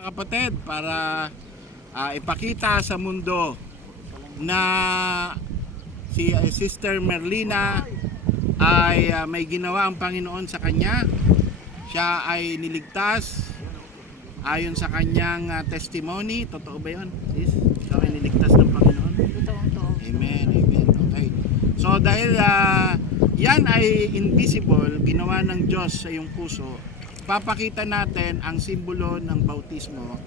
Mga kapatid, para ipakita sa mundo na si Sister Merlina ay may ginawa ang Panginoon sa kanya. Siya ay niligtas ayon sa kanyang testimony. Totoo ba yun, sis? Ikaw ay niligtas ng Panginoon? Totoo. Amen, amen. Okay. So dahil yan ay invisible, ginawa ng Diyos sa iyong puso, papakita natin ang simbolo ng bautismo,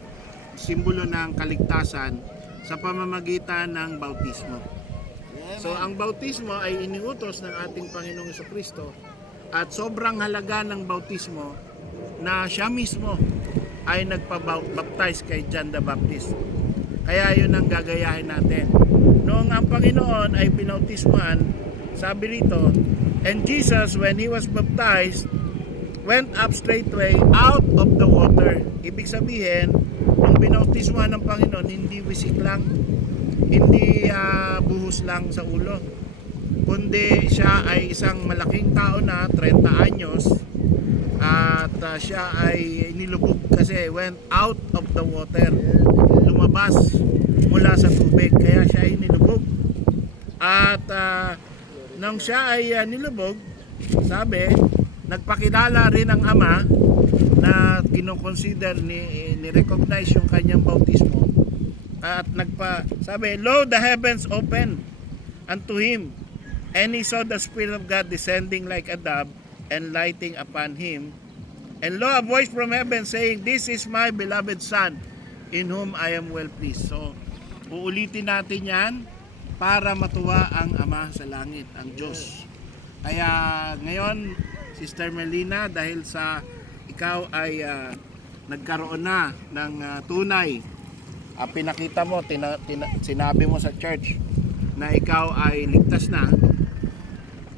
simbolo ng kaligtasan sa pamamagitan ng bautismo. So ang bautismo ay iniutos ng ating Panginoong Jesucristo at sobrang halaga ng bautismo na siya mismo ay nagpabaptize kay John the Baptist. Kaya yun ang gagayahin natin. Noong ang Panginoon ay pinautismuhan, sabi rito, and Jesus, when He was baptized, went up straightway out of the water. Ibig sabihin, nung binautismuhan ng Panginoon, hindi wisik lang, hindi buhos lang sa ulo, kundi siya ay isang malaking tao na 30 anyos at siya ay nilubog kasi went out of the water, lumabas mula sa tubig, kaya siya ay nilubog. At nang siya ay nilubog, sabi, nagpakilala rin ang Ama na kinoconsider ni-recognize yung kanyang bautismo at sabi, lo, the heavens opened unto him, and he saw the Spirit of God descending like a dove and lighting upon him, and lo, a voice from heaven saying, this is my beloved Son, in whom I am well pleased. So uulitin natin yan para matuwa ang Ama sa langit, ang Diyos. Kaya ngayon, Sister Merlina, dahil sa ikaw ay nagkaroon na ng tunay, pinakita mo, sinabi mo sa church na ikaw ay ligtas na,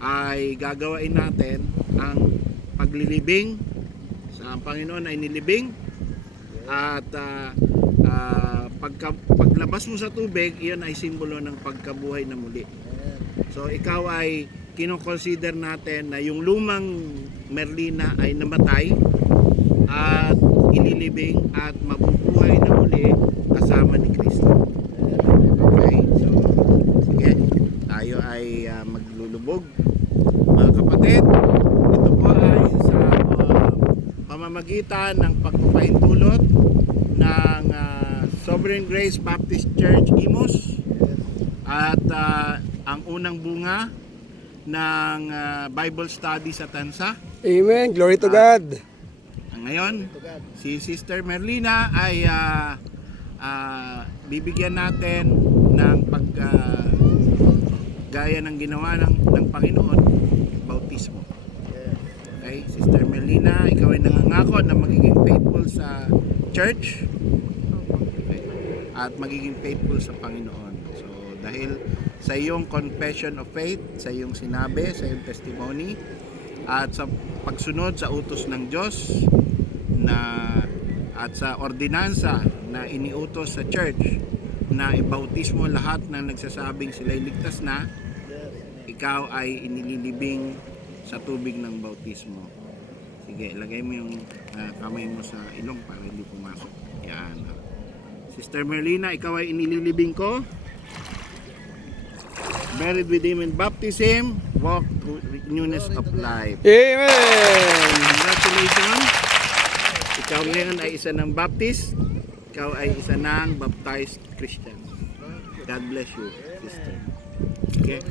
ay gagawain natin ang paglilibing sa Panginoon ay nilibing at paglabas mo sa tubig, iyon ay simbolo ng pagkabuhay na muli. So ikaw ay kinoconsider natin na yung lumang Merlina ay namatay at ililibing at mabubuhay na muli kasama ni Kristo. Okay, so sige, tayo ay maglulubog. Mga kapatid, ito po ay sa pamamagitan ng pagpapahintulot ng Sovereign Grace Baptist Church Imus at ang unang bunga ng Bible study sa Tansa. Amen. Glory to God. Ngayon, si Sister Merlina ay bibigyan natin ng gaya ng ginawa ng Panginoon, bautismo. Okay, Sister Merlina, ikaw ay nangangako na magiging faithful sa church, okay, at magiging faithful sa Panginoon. So dahil sa iyong confession of faith, sa iyong sinabi, sa iyong testimony, at sa pagsunod sa utos ng Diyos at sa ordinansa na iniutos sa church na ibautismo lahat ng nagsasabing sila'y ligtas na, ikaw ay inililibing sa tubig ng bautismo. Sige, ilagay mo yung kamay mo sa ilong para hindi pumasok. Yan. Sister Merlina, ikaw ay inililibing ko. Buried with Him in baptism, walk with newness of life. Amen. Congratulations. Ikaw ngayon ay isa ng Baptist. Ikaw ay isa ng baptized Christian. God bless you, sister. Okay?